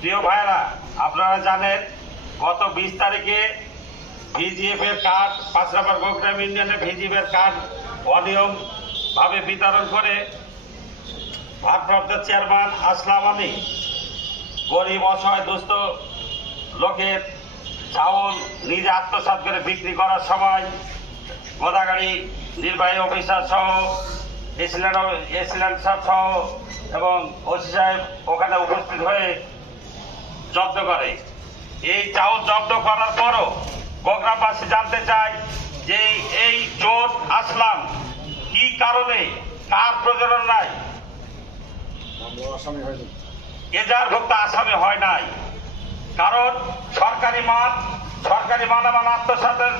প্রিয় ভাইরা আপনারা জানেন গত বিশ তারিখে ভিজিএফ এর কার্ড, পাঁচ নম্বর গোগ্রাম ইউনিয়নের ভিজিএফ এর কার্ড অনিয়ম ভাবে বিতরণ করে ভারপ্রাপ্ত চেয়ারম্যান আসলাম আলী গরিব, অসহায়, দুস্থ লোকের চাউল নিজে আত্মসাৎ করে বিক্রি করার সময় গোদাগাড়ি নির্বাহী অফিসার সহ এসিলেন্ট এসিলেন্ট সহ এবং ওসি সাহেব ওখানে উপস্থিত হয়ে জব্দ করে। এই চাউল জব্দ করার পরও গোগ্রামবাসী জানতে চায় যে এই চোর আসলাম। কি কারণে? কার এজাহারভুক্ত আসামি হয় নাই। কারণ সরকারি মাল, সরকারি মালামাল আত্মসাতের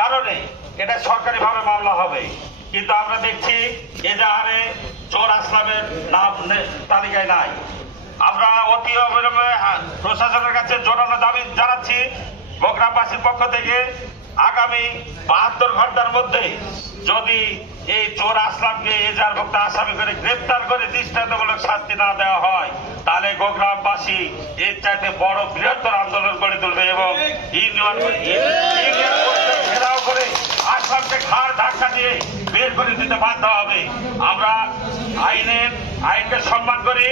কারণে এটা সরকারিভাবে মামলা হবে। কিন্তু আমরা দেখছি এজাহারে চোর আসলামের নাম তালিকায় নাই। আমরা অতি অবিলম্বে প্রশাসনের কাছে জোরালো দাবি জানাচ্ছি বকরামবাসীর পক্ষ থেকে। আগামী বাহাত্তর ঘণ্টার মধ্যে যদি এই চোর আসলামকে এজাহারভুক্ত আসামি করে গ্রেপ্তার করে দৃষ্টান্তমূলক শাস্তি না দেওয়া হয়, তাহলে গোগ্রামবাসী এর চাইতে বড় বৃহত্তর আন্দোলন গড়ে তুলবে এবং ইউনিয়ন ঘেরাও করে আসলামকে ঘাড় ধাক্কা দিয়ে বের করে দিতে বাধ্য হবে। আমরা আইনের আইনকে সম্মান করি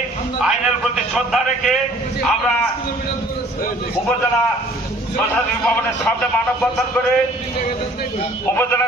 আইনের প্রতি শ্রদ্ধা রেখে আমরা উপজেলা প্রশাসনিক ভবনের সামনে মানববন্ধন করে উপজেলা